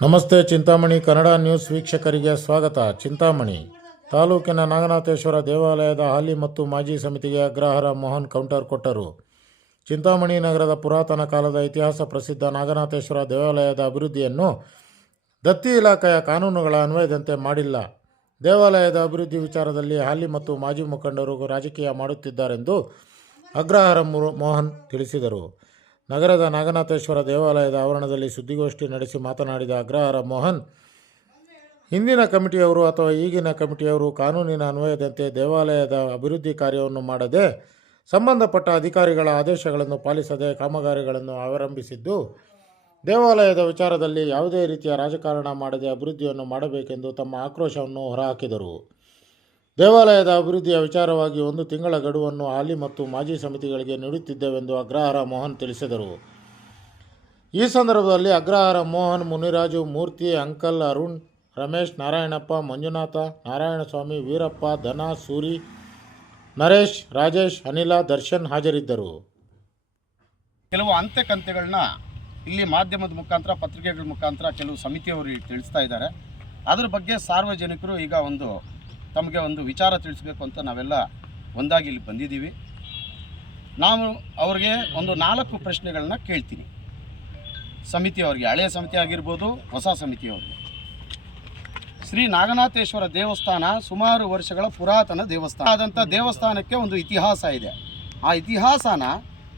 ನಮಸ್ತೆ ಚಿಂತಾಮಣಿ ಕನ್ನಡ ನ್ಯೂಸ್ ವೀಕ್ಷಕರಿಗೆ ಸ್ವಾಗತ. ಚಿಂತಾಮಣಿ ತಾಲೂಕಿನ ನಾಗನಾಥೇಶ್ವರ ದೇವಾಲಯದ ಹಾಲಿ ಮತ್ತು ಮಾಜಿ ಸಮಿತಿಗೆ ಅಗ್ರಹಾರ ಮೋಹನ್ ಕೌಂಟರ್ ಕೊಟ್ಟರು. ಚಿಂತಾಮಣಿ ನಗರದ ಪುರಾತನ ಕಾಲದ ಇತಿಹಾಸ ಪ್ರಸಿದ್ಧ ನಾಗನಾಥೇಶ್ವರ ದೇವಾಲಯದ ಅಭಿವೃದ್ಧಿಯನ್ನು ದತ್ತಿ ಇಲಾಖೆಯ ಕಾನೂನುಗಳ ಅನ್ವಯದಂತೆ ಮಾಡಿಲ್ಲ. ದೇವಾಲಯದ ಅಭಿವೃದ್ಧಿ ವಿಚಾರದಲ್ಲಿ ಹಾಲಿ ಮತ್ತು ಮಾಜಿ ಮುಖಂಡರು ರಾಜಕೀಯ ಮಾಡುತ್ತಿದ್ದಾರೆಂದು ಅಗ್ರಹಾರ ಮೋಹನ್ ತಿಳಿಸಿದರು. ನಗರದ ನಾಗನಾಥೇಶ್ವರ ದೇವಾಲಯದ ಆವರಣದಲ್ಲಿ ಸುದ್ದಿಗೋಷ್ಠಿ ನಡೆಸಿ ಮಾತನಾಡಿದ ಅಗ್ರಹಾರ ಮೋಹನ್, ಹಿಂದಿನ ಕಮಿಟಿಯವರು ಅಥವಾ ಈಗಿನ ಕಮಿಟಿಯವರು ಕಾನೂನಿನ ಅನ್ವಯದಂತೆ ದೇವಾಲಯದ ಅಭಿವೃದ್ಧಿ ಕಾರ್ಯವನ್ನು ಮಾಡದೆ ಸಂಬಂಧಪಟ್ಟ ಅಧಿಕಾರಿಗಳ ಆದೇಶಗಳನ್ನು ಪಾಲಿಸದೆ ಕಾಮಗಾರಿಗಳನ್ನು ಆರಂಭಿಸಿದ್ದು, ದೇವಾಲಯದ ವಿಚಾರದಲ್ಲಿ ಯಾವುದೇ ರೀತಿಯ ರಾಜಕಾರಣ ಮಾಡದೆ ಅಭಿವೃದ್ಧಿಯನ್ನು ಮಾಡಬೇಕೆಂದು ತಮ್ಮ ಆಕ್ರೋಶವನ್ನು ಹೊರಹಾಕಿದರು. ದೇವಾಲಯದ ಅಭಿವೃದ್ಧಿಯ ವಿಚಾರವಾಗಿ 1 ತಿಂಗಳ ಗಡುವನ್ನು ಹಾಲಿ ಮತ್ತು ಮಾಜಿ ಸಮಿತಿಗಳಿಗೆ ನೀಡುತ್ತಿದ್ದೇವೆಂದು ಅಗ್ರಹಾರ ಮೋಹನ್ ತಿಳಿಸಿದರು. ಈ ಸಂದರ್ಭದಲ್ಲಿ ಅಗ್ರಹಾರ ಮೋಹನ್, ಮುನಿರಾಜು, ಮೂರ್ತಿ, ಅಂಕಲ್, ಅರುಣ್, ರಮೇಶ್, ನಾರಾಯಣಪ್ಪ, ಮಂಜುನಾಥ, ನಾರಾಯಣಸ್ವಾಮಿ, ವೀರಪ್ಪ, ಧನ, ಸೂರಿ, ನರೇಶ್, ರಾಜೇಶ್, ಅನಿಲ, ದರ್ಶನ್ ಹಾಜರಿದ್ದರು. ಕೆಲವು ಅಂತೆಕಂತೆಗಳನ್ನ ಇಲ್ಲಿ ಮಾಧ್ಯಮದ ಮುಖಾಂತರ, ಪತ್ರಿಕೆಗಳ ಮುಖಾಂತರ ಕೆಲವು ಸಮಿತಿಯವರು ತಿಳಿಸ್ತಾ ಇದ್ದಾರೆ. ಅದ್ರ ಬಗ್ಗೆ ಸಾರ್ವಜನಿಕರು ಈಗ ತಮಗೆ ಒಂದು ವಿಚಾರ ತಿಳಿಸ್ಬೇಕು ಅಂತ ನಾವೆಲ್ಲ ಒಂದಾಗಿ ಇಲ್ಲಿ ಬಂದಿದ್ದೀವಿ. ನಾವು ಅವ್ರಿಗೆ 4 ಪ್ರಶ್ನೆಗಳನ್ನ ಕೇಳ್ತೀನಿ. ಸಮಿತಿಯವರಿಗೆ, ಹಳೆಯ ಸಮಿತಿ ಆಗಿರ್ಬೋದು, ಹೊಸ ಸಮಿತಿಯವರಿಗೆ. ಶ್ರೀ ನಾಗನಾಥೇಶ್ವರ ದೇವಸ್ಥಾನ ಸುಮಾರು ವರ್ಷಗಳ ಪುರಾತನ ದೇವಸ್ಥಾನ ಆದಂಥ ದೇವಸ್ಥಾನಕ್ಕೆ ಒಂದು ಇತಿಹಾಸ ಇದೆ. ಆ ಇತಿಹಾಸನ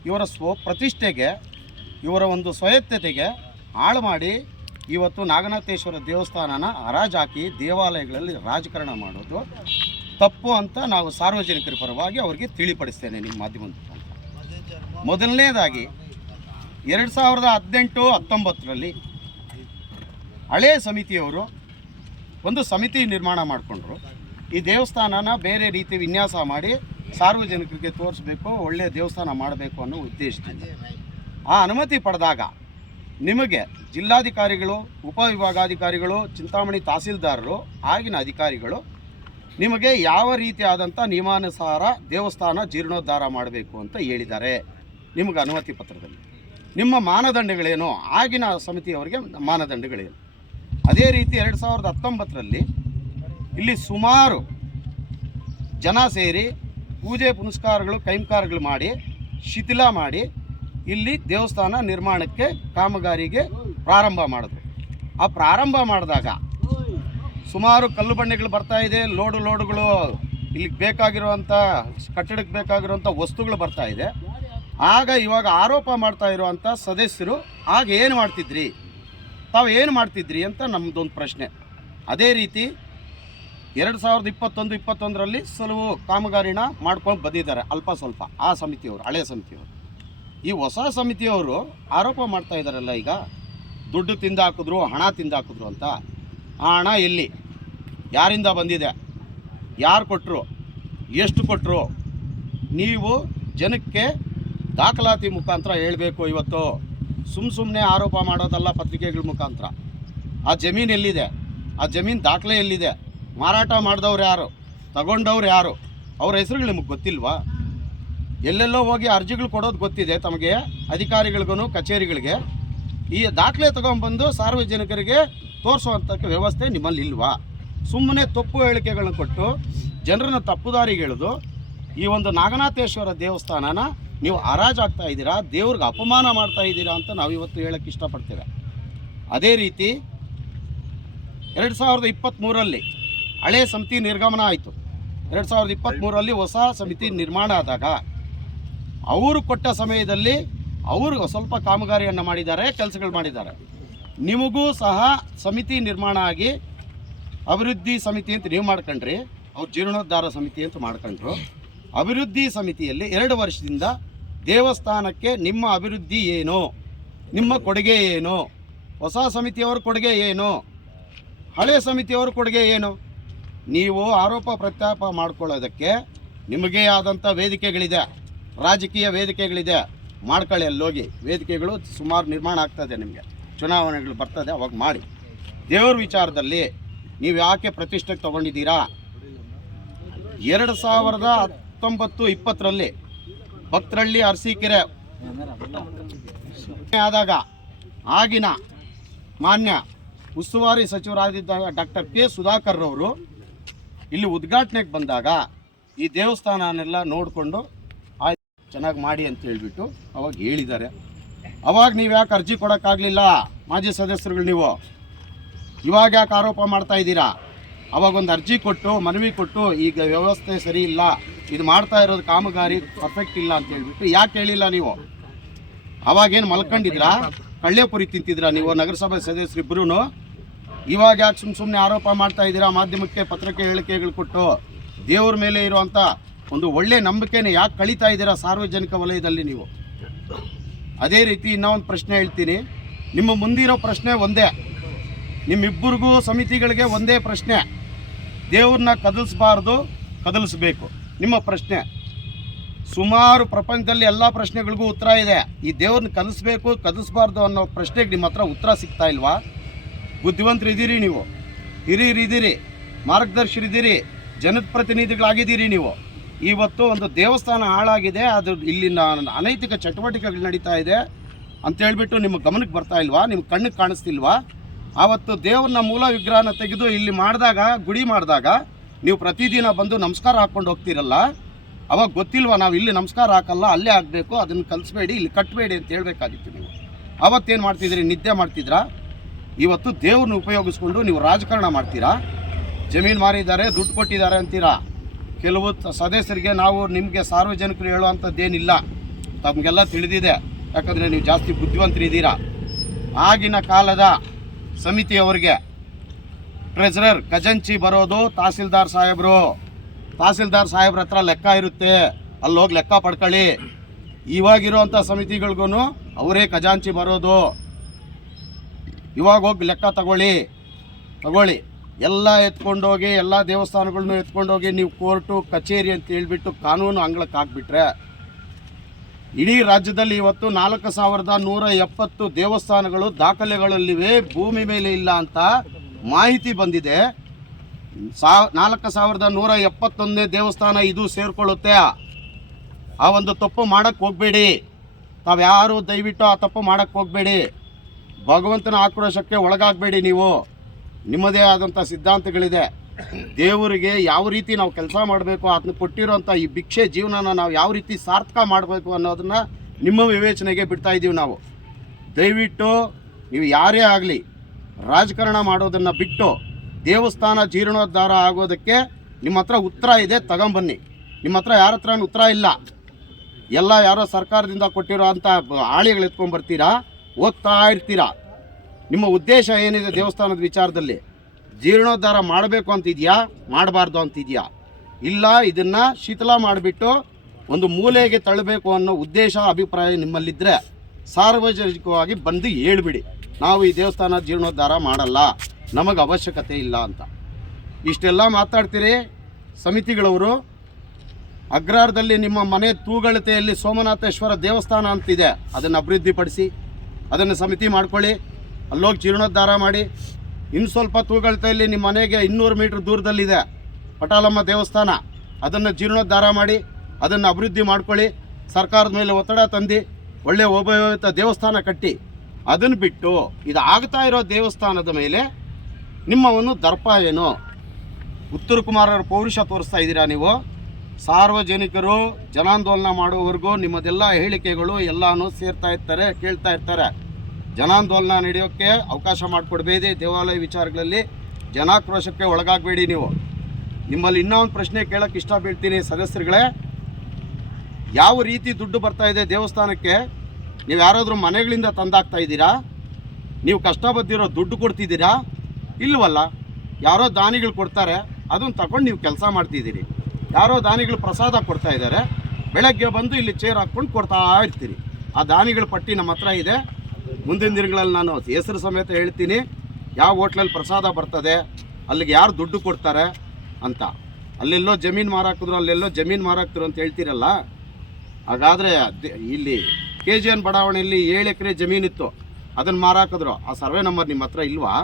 ಇವರ ಪ್ರತಿಷ್ಠೆಗೆ, ಇವರ ಒಂದು ಸ್ವಾಯತ್ತತೆಗೆ ಹಾಳು ಮಾಡಿ ಇವತ್ತು ನಾಗನಾಥೇಶ್ವರ ದೇವಸ್ಥಾನನ ಹರಾಜಾಕಿ ದೇವಾಲಯಗಳಲ್ಲಿ ರಾಜಕಾರಣ ಮಾಡೋದು ತಪ್ಪು ಅಂತ ನಾವು ಸಾರ್ವಜನಿಕರ ಪರವಾಗಿ ಅವರಿಗೆ ತಿಳಿಪಡಿಸ್ತೇನೆ ನಿಮ್ಮ ಮಾಧ್ಯಮದ ಮುಖಾಂತರ. ಮೊದಲನೇದಾಗಿ 2018-19ರಲ್ಲಿ ಹಳೆಯ ಸಮಿತಿಯವರು ಒಂದು ಸಮಿತಿ ನಿರ್ಮಾಣ ಮಾಡಿಕೊಂಡ್ರು. ಈ ದೇವಸ್ಥಾನನ ಬೇರೆ ರೀತಿ ವಿನ್ಯಾಸ ಮಾಡಿ ಸಾರ್ವಜನಿಕರಿಗೆ ತೋರಿಸ್ಬೇಕು, ಒಳ್ಳೆಯ ದೇವಸ್ಥಾನ ಮಾಡಬೇಕು ಅನ್ನೋ ಉದ್ದೇಶದಿಂದ ಆ ಅನುಮತಿ ಪಡೆದಾಗ ನಿಮಗೆ ಜಿಲ್ಲಾಧಿಕಾರಿಗಳು, ಉಪವಿಭಾಗಾಧಿಕಾರಿಗಳು, ಚಿಂತಾಮಣಿ ತಹಸೀಲ್ದಾರರು, ಆಗಿನ ಅಧಿಕಾರಿಗಳು ನಿಮಗೆ ಯಾವ ರೀತಿಯಾದಂಥ ನಿಯಮಾನುಸಾರ ದೇವಸ್ಥಾನ ಜೀರ್ಣೋದ್ಧಾರ ಮಾಡಬೇಕು ಅಂತ ಹೇಳಿದ್ದಾರೆ ನಿಮಗೆ ಅನುಮತಿ ಪತ್ರದಲ್ಲಿ. ನಿಮ್ಮ ಮಾನದಂಡಗಳೇನು, ಆಗಿನ ಸಮಿತಿಯವರಿಗೆ ಮಾನದಂಡಗಳೇನು. ಅದೇ ರೀತಿ 2019ರಲ್ಲಿ ಇಲ್ಲಿ ಸುಮಾರು ಜನ ಸೇರಿ ಪೂಜೆ ಪುನಸ್ಕಾರಗಳು, ಕೈಂಕಾರಗಳು ಮಾಡಿ ಶಿಥಿಲ ಮಾಡಿ ಇಲ್ಲಿ ದೇವಸ್ಥಾನ ನಿರ್ಮಾಣಕ್ಕೆ ಕಾಮಗಾರಿಗೆ ಪ್ರಾರಂಭ ಮಾಡಿದ್ರು. ಆ ಪ್ರಾರಂಭ ಮಾಡಿದಾಗ ಸುಮಾರು ಕಲ್ಲು ಬಂಡೆಗಳು ಬರ್ತಾಯಿದೆ, ಲೋಡುಗಳು ಇಲ್ಲಿಗೆ ಬೇಕಾಗಿರುವಂಥ ಕಟ್ಟಡಕ್ಕೆ ಬೇಕಾಗಿರುವಂಥ ವಸ್ತುಗಳು ಬರ್ತಾಯಿದೆ. ಇವಾಗ ಆರೋಪ ಮಾಡ್ತಾ ಇರುವಂಥ ಸದಸ್ಯರು ಆಗ ಏನು ಮಾಡ್ತಿದ್ರಿ, ತಾವು ಏನು ಮಾಡ್ತಿದ್ರಿ ಅಂತ ನಮ್ಮದೊಂದು ಪ್ರಶ್ನೆ. ಅದೇ ರೀತಿ 2021-21ರಲ್ಲಿ ಕೆಲವು ಕಾಮಗಾರಿನ ಮಾಡ್ಕೊಂಡು ಬಂದಿದ್ದಾರೆ ಅಲ್ಪ ಸ್ವಲ್ಪ ಆ ಸಮಿತಿಯವರು, ಹಳೆಯ ಸಮಿತಿಯವರು. ಈ ಹೊಸ ಸಮಿತಿಯವರು ಆರೋಪ ಮಾಡ್ತಾ ಇದ್ದಾರಲ್ಲ, ಈಗ ದುಡ್ಡು ತಿಂದಾಕಿದ್ರು, ಹಣ ತಿಂದಾಕಿದ್ರು ಅಂತ. ಆ ಹಣ ಎಲ್ಲಿ, ಯಾರಿಂದ ಬಂದಿದೆ, ಯಾರು ಕೊಟ್ಟರು, ಎಷ್ಟು ಕೊಟ್ಟರು, ನೀವು ಜನಕ್ಕೆ ದಾಖಲಾತಿ ಮುಖಾಂತರ ಹೇಳಬೇಕು. ಇವತ್ತು ಸುಮ್ಮನೆ ಆರೋಪ ಮಾಡೋದಲ್ಲ ಪತ್ರಿಕೆಗಳ ಮುಖಾಂತರ. ಆ ಜಮೀನು ಎಲ್ಲಿದೆ, ಆ ಜಮೀನು ದಾಖಲೆ ಎಲ್ಲಿದೆ, ಮಾರಾಟ ಮಾಡಿದವ್ರು ಯಾರು, ತಗೊಂಡವ್ರು ಯಾರು, ಅವ್ರ ಹೆಸರುಗಳು ನಿಮಗೆ ಗೊತ್ತಿಲ್ವಾ? ಎಲ್ಲೆಲ್ಲೋ ಹೋಗಿ ಅರ್ಜಿಗಳು ಕೊಡೋದು ಗೊತ್ತಿದೆ ತಮಗೆ, ಅಧಿಕಾರಿಗಳಿಗೂ ಕಚೇರಿಗಳಿಗೆ. ಈ ದಾಖಲೆ ತೊಗೊಂಡ್ಬಂದು ಸಾರ್ವಜನಿಕರಿಗೆ ತೋರಿಸುವಂಥ ವ್ಯವಸ್ಥೆ ನಿಮ್ಮಲ್ಲಿ ಇಲ್ವಾ? ಸುಮ್ಮನೆ ತಪ್ಪು ಹೇಳಿಕೆಗಳನ್ನ ಕೊಟ್ಟು ಜನರನ್ನು ತಪ್ಪುದಾರಿಗೆ ಎಳೆದು ಈ ಒಂದು ನಾಗನಾಥೇಶ್ವರ ದೇವಸ್ಥಾನನ ನೀವು ಹರಾಜಾಗ್ತಾ ಇದ್ದೀರಾ, ದೇವ್ರಿಗೆ ಅಪಮಾನ ಮಾಡ್ತಾ ಇದ್ದೀರಾ ಅಂತ ನಾವು ಇವತ್ತು ಹೇಳೋಕ್ಕೆ ಇಷ್ಟಪಡ್ತೇವೆ. ಅದೇ ರೀತಿ 2023ರಲ್ಲಿ ಹಳೆಯ ಸಮಿತಿ ನಿರ್ಗಮನ ಆಯಿತು. 2023ರಲ್ಲಿ ಹೊಸ ಸಮಿತಿ ನಿರ್ಮಾಣ ಆದಾಗ ಅವರು ಕೊಟ್ಟ ಸಮಯದಲ್ಲಿ ಅವರು ಸ್ವಲ್ಪ ಕಾಮಗಾರಿಯನ್ನು ಮಾಡಿದ್ದಾರೆ, ಕೆಲಸಗಳು ಮಾಡಿದ್ದಾರೆ. ನಿಮಗೂ ಸಹ ಸಮಿತಿ ನಿರ್ಮಾಣ ಆಗಿ ಅಭಿವೃದ್ಧಿ ಸಮಿತಿ ಅಂತ ನೀವು ಮಾಡ್ಕೊಂಡ್ರಿ, ಅವ್ರು ಜೀರ್ಣೋದ್ಧಾರ ಸಮಿತಿ ಅಂತ ಮಾಡ್ಕೊಂಡ್ರು. ಅಭಿವೃದ್ಧಿ ಸಮಿತಿಯಲ್ಲಿ 2 ವರ್ಷದಿಂದ ದೇವಸ್ಥಾನಕ್ಕೆ ನಿಮ್ಮ ಅಭಿವೃದ್ಧಿ ಏನು, ನಿಮ್ಮ ಕೊಡುಗೆ ಏನು, ಹೊಸ ಸಮಿತಿಯವರ ಕೊಡುಗೆ ಏನು, ಹಳೆಯ ಸಮಿತಿಯವರ ಕೊಡುಗೆ ಏನು? ನೀವು ಆರೋಪ ಪ್ರತ್ಯಾಪ ಮಾಡ್ಕೊಳ್ಳೋದಕ್ಕೆ ನಿಮಗೇ ಆದಂಥ ವೇದಿಕೆಗಳಿದೆ, ರಾಜಕೀಯ ವೇದಿಕೆಗಳಿದೆ, ಮಾಡ್ಕೊಳ್ಳಿ. ಅಲ್ಲೋಗಿ ವೇದಿಕೆಗಳು ಸುಮಾರು ನಿರ್ಮಾಣ ಆಗ್ತದೆ. ನಿಮಗೆ ಚುನಾವಣೆಗಳು ಬರ್ತದೆ, ಅವಾಗ ಮಾಡಿ. ದೇವ್ರ ವಿಚಾರದಲ್ಲಿ ನೀವು ಯಾಕೆ ಪ್ರತಿಷ್ಠೆಗೆ ತೊಗೊಂಡಿದ್ದೀರಾ? 2019-20ರಲ್ಲಿ ಭಕ್ತರಳ್ಳಿ ಅರಸೀಕೆರೆ ಆದಾಗ ಆಗಿನ ಮಾನ್ಯ ಉಸ್ತುವಾರಿ ಸಚಿವರಾಗಿದ್ದ ಡಾಕ್ಟರ್ ಕೆ ಸುಧಾಕರ್ ಅವರು ಇಲ್ಲಿ ಉದ್ಘಾಟನೆಗೆ ಬಂದಾಗ ಈ ದೇವಸ್ಥಾನನೆಲ್ಲ ನೋಡಿಕೊಂಡು ಆಯ್ತು ಚೆನ್ನಾಗಿ ಮಾಡಿ ಅಂತ ಹೇಳಿಬಿಟ್ಟು ಅವಾಗ ಹೇಳಿದ್ದಾರೆ. ಅವಾಗ ನೀವು ಯಾಕೆ ಅರ್ಜಿ ಕೊಡೋಕ್ಕಾಗಲಿಲ್ಲ ಮಾಜಿ ಸದಸ್ಯರುಗಳು? ನೀವು ಇವಾಗ ಯಾಕೆ ಆರೋಪ ಮಾಡ್ತಾ ಇದ್ದೀರಾ? ಅವಾಗ ಒಂದು ಅರ್ಜಿ ಕೊಟ್ಟು ಮನವಿ ಕೊಟ್ಟು ಈಗ ವ್ಯವಸ್ಥೆ ಸರಿ ಇಲ್ಲ, ಇದು ಮಾಡ್ತಾ ಇರೋದು ಕಾಮಗಾರಿ ಪರ್ಫೆಕ್ಟ್ ಇಲ್ಲ ಅಂತ ಹೇಳ್ಬಿಟ್ಟು ಯಾಕೆ ಹೇಳಿಲ್ಲ ನೀವು? ಅವಾಗೇನು ಮಲ್ಕೊಂಡಿದ್ರಾ, ಕಳ್ಳೆಪುರಿ ತಿಂತಿದ್ರಾ ನೀವು ನಗರಸಭೆ ಸದಸ್ಯರಿಬ್ಬರೂ? ಇವಾಗ ಯಾಕೆ ಸುಮ್ಮನೆ ಆರೋಪ ಮಾಡ್ತಾ ಇದ್ದೀರಾ? ಮಾಧ್ಯಮಕ್ಕೆ ಪತ್ರಿಕೆ ಹೇಳಿಕೆಗಳು ಕೊಟ್ಟು ದೇವ್ರ ಮೇಲೆ ಇರುವಂಥ ಒಂದು ಒಳ್ಳೆ ನಂಬಿಕೆನ ಯಾಕೆ ಕಳೀತಾ ಇದ್ದೀರಾ ಸಾರ್ವಜನಿಕ ವಲಯದಲ್ಲಿ ನೀವು? ಅದೇ ರೀತಿ ಇನ್ನೊಂದು ಪ್ರಶ್ನೆ ಹೇಳ್ತೀನಿ. ನಿಮ್ಮ ಮುಂದಿರೋ ಪ್ರಶ್ನೆ ಒಂದೇ, ನಿಮ್ಮಿಬ್ಬರಿಗೂ ಸಮಿತಿಗಳಿಗೆ ಒಂದೇ ಪ್ರಶ್ನೆ. ದೇವ್ರನ್ನ ಕದಲಿಸಬಾರ್ದು, ಕದಲಿಸಬೇಕು. ನಿಮ್ಮ ಪ್ರಶ್ನೆ ಸುಮಾರು ಪ್ರಪಂಚದಲ್ಲಿ ಎಲ್ಲ ಪ್ರಶ್ನೆಗಳಿಗೂ ಉತ್ತರ ಇದೆ. ಈ ದೇವ್ರನ್ನ ಕಲಿಸ್ಬೇಕು ಕಲಿಸ್ಬಾರ್ದು ಅನ್ನೋ ಪ್ರಶ್ನೆಗೆ ನಿಮ್ಮ ಹತ್ರ ಉತ್ತರ ಸಿಗ್ತಾ ಇಲ್ವಾ? ಬುದ್ಧಿವಂತರಿದ್ದೀರಿ ನೀವು, ಹಿರಿಯರಿದ್ದೀರಿ, ಮಾರ್ಗದರ್ಶಿರಿದ್ದೀರಿ, ಜನಪ್ರತಿನಿಧಿಗಳಾಗಿದ್ದೀರಿ ನೀವು. ಇವತ್ತು ಒಂದು ದೇವಸ್ಥಾನ ಹಾಳಾಗಿದೆ, ಅದು ಇಲ್ಲಿನ ಅನೈತಿಕ ಚಟುವಟಿಕೆಗಳು ನಡೀತಾ ಇದೆ ಅಂತ ಹೇಳ್ಬಿಟ್ಟು ನಿಮ್ಮ ಗಮನಕ್ಕೆ ಬರ್ತಾ ಇಲ್ವಾ? ನಿಮ್ಮ ಕಣ್ಣಿಗೆ ಕಾಣಿಸ್ತಿಲ್ವಾ? ಆವತ್ತು ದೇವ್ರನ್ನ ಮೂಲ ವಿಗ್ರಹನ ತೆಗೆದು ಇಲ್ಲಿ ಮಾಡಿದಾಗ, ಗುಡಿ ಮಾಡಿದಾಗ ನೀವು ಪ್ರತಿದಿನ ಬಂದು ನಮಸ್ಕಾರ ಹಾಕ್ಕೊಂಡು ಹೋಗ್ತೀರಲ್ಲ, ಅವಾಗ ಗೊತ್ತಿಲ್ವಾ ನಾವು ಇಲ್ಲಿ ನಮಸ್ಕಾರ ಹಾಕಲ್ಲ, ಅಲ್ಲೇ ಆಗಬೇಕು, ಅದನ್ನು ಕಲಿಸ್ಬೇಡಿ, ಇಲ್ಲಿ ಕಟ್ಟಬೇಡಿ ಅಂತ ಹೇಳಬೇಕಾಗಿತ್ತು ನೀವು. ಅವತ್ತೇನು ಮಾಡ್ತಿದ್ರಿ? ನಿದ್ದೆ ಮಾಡ್ತಿದ್ರಾ? ಇವತ್ತು ದೇವ್ರನ್ನ ಉಪಯೋಗಿಸ್ಕೊಂಡು ನೀವು ರಾಜಕಾರಣ ಮಾಡ್ತೀರಾ. ಜಮೀನು ಮಾರಿದ್ದಾರೆ, ದುಡ್ಡು ಕೊಟ್ಟಿದ್ದಾರೆ ಅಂತೀರಾ. ಕೆಲವು ಸದಸ್ಯರಿಗೆ ನಾವು ನಿಮಗೆ ಸಾರ್ವಜನಿಕರು ಹೇಳುವಂಥದ್ದೇನಿಲ್ಲ, ತಮಗೆಲ್ಲ ತಿಳಿದಿದೆ, ಯಾಕಂದರೆ ನೀವು ಜಾಸ್ತಿ ಬುದ್ಧಿವಂತರಿದ್ದೀರಾ. ಆಗಿನ ಕಾಲದ ಸಮಿತಿಯವರಿಗೆ ಟ್ರೆಜರರ್ ಖಜಂಚಿ ಬರೋದು ತಹಸೀಲ್ದಾರ್ ಸಾಹೇಬರು. ತಹಸೀಲ್ದಾರ್ ಸಾಹೇಬ್ರ ಹತ್ರ ಲೆಕ್ಕ ಇರುತ್ತೆ, ಅಲ್ಲಿ ಹೋಗಿ ಲೆಕ್ಕ ಪಡ್ಕೊಳ್ಳಿ. ಇವಾಗಿರುವಂಥ ಸಮಿತಿಗಳಿಗೂ ಅವರೇ ಖಜಾಂಚಿ ಬರೋದು. ಇವಾಗ ಹೋಗಿ ಲೆಕ್ಕ ತಗೊಳ್ಳಿ. ಎಲ್ಲ ಎತ್ಕೊಂಡೋಗಿ ಎಲ್ಲ ದೇವಸ್ಥಾನಗಳನ್ನೂ ಎತ್ಕೊಂಡೋಗಿ ನೀವು ಕೋರ್ಟು ಕಚೇರಿ ಅಂತ ಹೇಳ್ಬಿಟ್ಟು ಕಾನೂನು ಅಂಗಳಕ್ಕೆ ಹಾಕ್ಬಿಟ್ರೆ ಇಡೀ ರಾಜ್ಯದಲ್ಲಿ ಇವತ್ತು 4170 ದೇವಸ್ಥಾನಗಳು ದಾಖಲೆಗಳಲ್ಲಿವೆ, ಭೂಮಿ ಮೇಲೆ ಇಲ್ಲ ಅಂತ ಮಾಹಿತಿ ಬಂದಿದೆ. 4171ನೇ ದೇವಸ್ಥಾನ ಇದು ಸೇರಿಕೊಳ್ಳುತ್ತೆ. ಆ ಒಂದು ತಪ್ಪು ಮಾಡೋಕ್ಕೆ ಹೋಗಬೇಡಿ. ತಾವ್ಯಾರು ದಯವಿಟ್ಟು ಆ ತಪ್ಪು ಮಾಡೋಕ್ಕೆ ಹೋಗಬೇಡಿ. ಭಗವಂತನ ಆಕ್ರೋಶಕ್ಕೆ ಒಳಗಾಗಬೇಡಿ. ನೀವು ನಿಮ್ಮದೇ ಆದಂಥ ಸಿದ್ಧಾಂತಗಳಿದೆ. ದೇವರಿಗೆ ಯಾವ ರೀತಿ ನಾವು ಕೆಲಸ ಮಾಡಬೇಕು, ಅದನ್ನ ಕೊಟ್ಟಿರೋಂಥ ಈ ಭಿಕ್ಷೆ ಜೀವನನ ನಾವು ಯಾವ ರೀತಿ ಸಾರ್ಥಕ ಮಾಡಬೇಕು ಅನ್ನೋದನ್ನು ನಿಮ್ಮ ವಿವೇಚನೆಗೆ ಬಿಡ್ತಾ ಇದ್ದೀವಿ ನಾವು. ದಯವಿಟ್ಟು ನೀವು ಯಾರೇ ಆಗಲಿ ರಾಜಕಾರಣ ಮಾಡೋದನ್ನು ಬಿಟ್ಟು ದೇವಸ್ಥಾನ ಜೀರ್ಣೋದ್ಧಾರ ಆಗೋದಕ್ಕೆ ನಿಮ್ಮ ಹತ್ರ ಉತ್ತರ ಇದೆ, ತಗೊಂಬನ್ನಿ. ನಿಮ್ಮ ಹತ್ರ ಯಾರ ಹತ್ರ ಉತ್ತರ ಇಲ್ಲ. ಎಲ್ಲ ಯಾರೋ ಸರ್ಕಾರದಿಂದ ಕೊಟ್ಟಿರೋ ಅಂಥ ಆಳಿಗಳು ಎತ್ಕೊಂಡ್ಬರ್ತೀರಾ, ಓದ್ತಾ ಇರ್ತೀರಾ. ನಿಮ್ಮ ಉದ್ದೇಶ ಏನಿದೆ ದೇವಸ್ಥಾನದ ವಿಚಾರದಲ್ಲಿ? ಜೀರ್ಣೋದ್ಧಾರ ಮಾಡಬೇಕು ಅಂತಿದೆಯಾ, ಮಾಡಬಾರ್ದು ಅಂತಿದೆಯಾ? ಇಲ್ಲ, ಇದನ್ನು ಶಿಥಿಲ ಮಾಡಿಬಿಟ್ಟು ಒಂದು ಮೂಲೆಗೆ ತಳ್ಳಬೇಕು ಅನ್ನೋ ಉದ್ದೇಶ ಅಭಿಪ್ರಾಯ ನಿಮ್ಮಲ್ಲಿದ್ದರೆ ಸಾರ್ವಜನಿಕವಾಗಿ ಬಂದು ಹೇಳ್ಬಿಡಿ, ನಾವು ಈ ದೇವಸ್ಥಾನ ಜೀರ್ಣೋದ್ಧಾರ ಮಾಡಲ್ಲ, ನಮಗೆ ಅವಶ್ಯಕತೆ ಇಲ್ಲ ಅಂತ. ಇಷ್ಟೆಲ್ಲ ಮಾತಾಡ್ತೀರಿ ಸಮಿತಿಗಳವರು. ಅಗ್ರಹಾರದಲ್ಲಿ ನಿಮ್ಮ ಮನೆ ತೂಗಳತೆಯಲ್ಲಿ ಸೋಮನಾಥೇಶ್ವರ ದೇವಸ್ಥಾನ ಅಂತಿದೆ, ಅದನ್ನು ಅಭಿವೃದ್ಧಿಪಡಿಸಿ, ಅದನ್ನು ಸಮಿತಿ ಮಾಡ್ಕೊಳ್ಳಿ, ಅಲ್ಲೋಗಿ ಜೀರ್ಣೋದ್ಧಾರ ಮಾಡಿ. ಇನ್ನು ಸ್ವಲ್ಪ ತೂಗಳತೆಯಲ್ಲಿ ನಿಮ್ಮ ಮನೆಗೆ 200 ಮೀಟ್ರ್ ದೂರದಲ್ಲಿದೆ ಪಟಾಲಮ್ಮ ದೇವಸ್ಥಾನ, ಅದನ್ನು ಜೀರ್ಣೋದ್ಧಾರ ಮಾಡಿ, ಅದನ್ನು ಅಭಿವೃದ್ಧಿ ಮಾಡ್ಕೊಳ್ಳಿ. ಸರ್ಕಾರದ ಮೇಲೆ ಒತ್ತಡ ತಂದು ಒಳ್ಳೆಯ ಉಪಯುಕ್ತ ದೇವಸ್ಥಾನ ಕಟ್ಟಿ. ಅದನ್ನು ಬಿಟ್ಟು ಇದು ಆಗ್ತಾ ಇರೋ ದೇವಸ್ಥಾನದ ಮೇಲೆ ನಿಮ್ಮ ಒಂದು ದರ್ಪ ಏನು? ಉತ್ತರ ಕುಮಾರರ ಪೌರುಷ ತೋರಿಸ್ತಾ ಇದ್ದೀರಾ ನೀವು. ಸಾರ್ವಜನಿಕರು ಜನಾಂದೋಲನ ಮಾಡುವವರೆಗೂ ನಿಮ್ಮದೆಲ್ಲ ಹೇಳಿಕೆಗಳು ಎಲ್ಲನೂ ಸೇರ್ತಾ ಇರ್ತಾರೆ, ಕೇಳ್ತಾ ಇರ್ತಾರೆ. ಜನಾಂದೋಲನ ನಡೆಯೋಕ್ಕೆ ಅವಕಾಶ ಮಾಡಿಕೊಡ್ಬೇಡಿ. ದೇವಾಲಯ ವಿಚಾರಗಳಲ್ಲಿ ಜನಾಕ್ರೋಶಕ್ಕೆ ಒಳಗಾಗಬೇಡಿ ನೀವು. ನಿಮ್ಮಲ್ಲಿ ಇನ್ನೂ ಒಂದು ಪ್ರಶ್ನೆ ಕೇಳೋಕ್ಕೆ ಇಷ್ಟ ಬೀಳ್ತೀನಿ ಸದಸ್ಯರುಗಳೇ. ಯಾವ ರೀತಿ ದುಡ್ಡು ಬರ್ತಾ ಇದೆ ದೇವಸ್ಥಾನಕ್ಕೆ? ನೀವು ಯಾರಾದರೂ ಮನೆಗಳಿಂದ ತಂದಾಕ್ತಾ ಇದ್ದೀರಾ? ನೀವು ಕಷ್ಟ ಬಂದಿರೋ ದುಡ್ಡು ಕೊಡ್ತಿದ್ದೀರಾ? ಇಲ್ವಲ್ಲ. ಯಾರೋ ದಾನಿಗಳು ಕೊಡ್ತಾರೆ, ಅದನ್ನು ತಗೊಂಡು ನೀವು ಕೆಲಸ ಮಾಡ್ತಿದ್ದೀರಿ. ಯಾರೋ ದಾನಿಗಳು ಪ್ರಸಾದ ಕೊಡ್ತಾ ಇದ್ದಾರೆ, ಬೆಳಗ್ಗೆ ಬಂದು ಇಲ್ಲಿ ಚೇರ್ ಹಾಕ್ಕೊಂಡು ಕೊಡ್ತಾ ಇರ್ತೀರಿ. ಆ ದಾನಿಗಳ ಪಟ್ಟಿ ನಮ್ಮ ಹತ್ರ ಇದೆ. ಮುಂದಿನ ದಿನಗಳಲ್ಲಿ ನಾನು ಹೆಸರು ಸಮೇತ ಹೇಳ್ತೀನಿ, ಯಾವ ಹೋಟ್ಲಲ್ಲಿ ಪ್ರಸಾದ ಬರ್ತದೆ, ಅಲ್ಲಿಗೆ ಯಾರು ದುಡ್ಡು ಕೊಡ್ತಾರೆ ಅಂತ. ಅಲ್ಲೆಲ್ಲೋ ಜಮೀನು ಮಾರಾಕಿದ್ರು, ಅಲ್ಲೆಲ್ಲೋ ಜಮೀನು ಮಾರಾಕ್ತಿರು ಅಂತ ಹೇಳ್ತೀರಲ್ಲ. ಹಾಗಾದರೆ ಇಲ್ಲಿ KGN ಬಡಾವಣೆಯಲ್ಲಿ 7 ಎಕರೆ ಜಮೀನಿತ್ತು, ಅದನ್ನು ಮಾರಾಕಿದ್ರು. ಆ ಸರ್ವೆ ನಂಬರ್ ನಿಮ್ಮ ಹತ್ರ ಇಲ್ವಾ?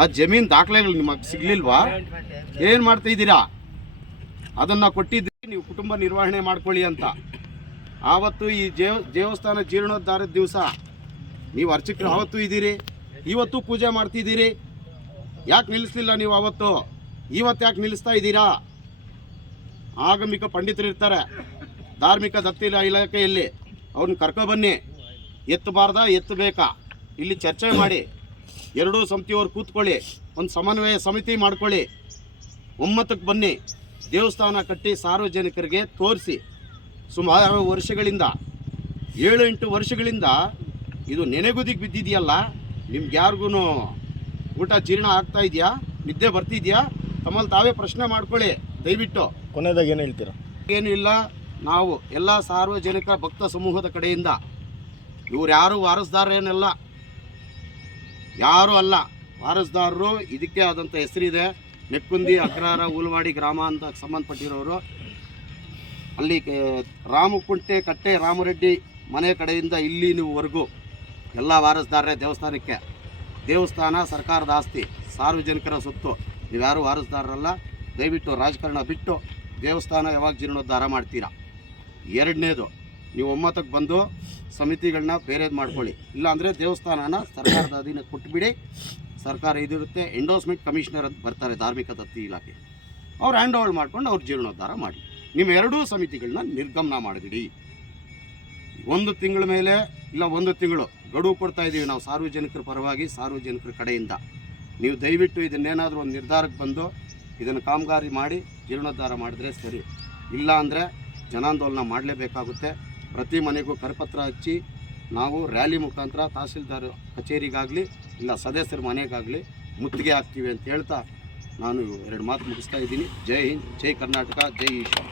ಆ ಜಮೀನು ದಾಖಲೆಗಳು ನಿಮಗೆ ಸಿಗಲಿಲ್ವಾ? ಏನು ಮಾಡ್ತಾಯಿದ್ದೀರಾ? ಅದನ್ನು ಕೊಟ್ಟಿದ್ದೀರಿ ನೀವು ಕುಟುಂಬ ನಿರ್ವಹಣೆ ಮಾಡ್ಕೊಳ್ಳಿ ಅಂತ. ಆವತ್ತು ಈ ದೇವಸ್ಥಾನ ಜೀರ್ಣೋದ್ಧಾರದ ದಿವಸ ನೀವು ಅರ್ಚಕರು ಆವತ್ತು ಇದ್ದೀರಿ, ಇವತ್ತು ಪೂಜೆ ಮಾಡ್ತಿದ್ದೀರಿ, ಯಾಕೆ ನಿಲ್ಲಿಸಲಿಲ್ಲ ನೀವು ಅವತ್ತು? ಇವತ್ತು ಯಾಕೆ ನಿಲ್ಲಿಸ್ತಾ ಇದ್ದೀರಾ? ಆಗಮಿಕ ಪಂಡಿತರು ಇರ್ತಾರೆ ಧಾರ್ಮಿಕ ದತ್ತಿ ಇಲಾಖೆಯಲ್ಲಿ, ಅವ್ರನ್ನ ಕರ್ಕೊಬನ್ನಿ. ಎತ್ತಬಾರ್ದಾ ಎತ್ತಬೇಕಾ ಇಲ್ಲಿ ಚರ್ಚೆ ಮಾಡಿ, ಎರಡೂ ಸಮಿತಿಯವ್ರು ಕೂತ್ಕೊಳ್ಳಿ, ಒಂದು ಸಮನ್ವಯ ಸಮಿತಿ ಮಾಡ್ಕೊಳ್ಳಿ, ಒಮ್ಮತಕ್ಕೆ ಬನ್ನಿ. ದೇವಸ್ಥಾನ ಕಟ್ಟಿ ಸಾರ್ವಜನಿಕರಿಗೆ ತೋರಿಸಿ. ಸುಮಾರು ವರ್ಷಗಳಿಂದ 7-8 ವರ್ಷಗಳಿಂದ ಇದು ನೆನೆಗುದಿಗೆ ಬಿದ್ದಿದೆಯಲ್ಲ. ನಿಮ್ಗೆ ಯಾರಿಗೂ ಊಟ ಜೀರ್ಣ ಆಗ್ತಾ ಇದೆಯಾ? ನಿದ್ದೆ ಬರ್ತಿದ್ಯಾ? ತಮ್ಮಲ್ಲಿ ತಾವೇ ಪ್ರಶ್ನೆ ಮಾಡ್ಕೊಳ್ಳಿ ದಯವಿಟ್ಟು. ಕೊನೆಯದಾಗಿ ಏನು ಹೇಳ್ತೀರಾ? ಏನೂ ಇಲ್ಲ, ನಾವು ಎಲ್ಲ ಸಾರ್ವಜನಿಕ ಭಕ್ತ ಸಮೂಹದ ಕಡೆಯಿಂದ, ಇವ್ರು ಯಾರು ವಾರಸ್ದಾರೇನಲ್ಲ, ಯಾರೂ ಅಲ್ಲ ವಾರಸ್ದಾರರು. ಇದಕ್ಕೆ ಆದಂಥ ಹೆಸರಿದೆ, ನೆಕ್ಕುಂದಿ ಅಗ್ರಹಾರ ಉಲ್ವಾಡಿ ಗ್ರಾಮ ಅಂತ ಸಂಬಂಧಪಟ್ಟಿರೋರು. ಅಲ್ಲಿ ರಾಮಕುಂಟೆ ಕಟ್ಟೆ ರಾಮರೆಡ್ಡಿ ಮನೆ ಕಡೆಯಿಂದ ಇಲ್ಲಿನವರೆಗೂ ಎಲ್ಲ ವಾರಸ್ದಾರರೇ ದೇವಸ್ಥಾನಕ್ಕೆ. ದೇವಸ್ಥಾನ ಸರ್ಕಾರದ ಆಸ್ತಿ, ಸಾರ್ವಜನಿಕರ ಸೊತ್ತು. ನೀವ್ಯಾರು ವಾರಸ್ದಾರರಲ್ಲ. ದಯವಿಟ್ಟು ರಾಜಕಾರಣ ಬಿಟ್ಟು ದೇವಸ್ಥಾನ ಯಾವಾಗ ಜೀರ್ಣೋದ್ಧಾರ ಮಾಡ್ತೀರಾ? ಎರಡನೇದು, ನೀವು ಒಮ್ಮತಕ್ಕೆ ಬಂದು ಸಮಿತಿಗಳನ್ನ ಬೇರೆದು ಮಾಡ್ಕೊಳ್ಳಿ. ಇಲ್ಲಾಂದರೆ ದೇವಸ್ಥಾನನ ಸರ್ಕಾರದ ಅಧೀನಕ್ಕೆ ಕೊಟ್ಟುಬಿಡಿ. ಸರ್ಕಾರ ಇದಿರುತ್ತೆ, ಎಂಡೋಸ್ಮೆಂಟ್ ಕಮಿಷನರ್ ಅಂತ ಬರ್ತಾರೆ ಧಾರ್ಮಿಕ ದತ್ತಿ ಇಲಾಖೆ, ಅವ್ರು ಹ್ಯಾಂಡ್ ಓವರ್ ಮಾಡ್ಕೊಂಡು ಅವ್ರು ಜೀರ್ಣೋದ್ಧಾರ ಮಾಡಿ. ನಿಮ್ಮ ಎರಡೂ ಸಮಿತಿಗಳನ್ನ ನಿರ್ಗಮನ ಮಾಡಿಬಿಡಿ. 1 ತಿಂಗಳ ಮೇಲೆ ಇಲ್ಲ 1 ತಿಂಗಳು ಗಡುವು ಕೊಡ್ತಾ ಇದ್ದೀವಿ ನಾವು ಸಾರ್ವಜನಿಕರ ಪರವಾಗಿ, ಸಾರ್ವಜನಿಕರ ಕಡೆಯಿಂದ. ನೀವು ದಯವಿಟ್ಟು ಇದನ್ನೇನಾದರೂ ಒಂದು ನಿರ್ಧಾರಕ್ಕೆ ಬಂದು ಇದನ್ನು ಕಾಮಗಾರಿ ಮಾಡಿ ಜೀರ್ಣೋದ್ಧಾರ ಮಾಡಿದ್ರೆ ಸರಿ. ಇಲ್ಲ ಅಂದರೆ ಜನಾಂದೋಲನ ಮಾಡಲೇಬೇಕಾಗುತ್ತೆ. ಪ್ರತಿ ಮನೆಗೂ ಕರಪತ್ರ ಹಚ್ಚಿ ನಾವು ರ್ಯಾಲಿ ಮುಖಾಂತರ ತಹಸೀಲ್ದಾರ್ ಕಚೇರಿಗಾಗಲಿ ಇಲ್ಲ ಸದಸ್ಯರ ಮನೆಗಾಗಲಿ ಮುತ್ತಿಗೆ ಹಾಕ್ತೀವಿ ಅಂತ ಹೇಳ್ತಾ ನಾನು 2 ಮಾತು ಮುಗಿಸ್ತಾ ಇದ್ದೀನಿ. ಜೈ ಹಿಂದ್, ಜೈ ಕರ್ನಾಟಕ, ಜೈ ಈಶ್ವರ.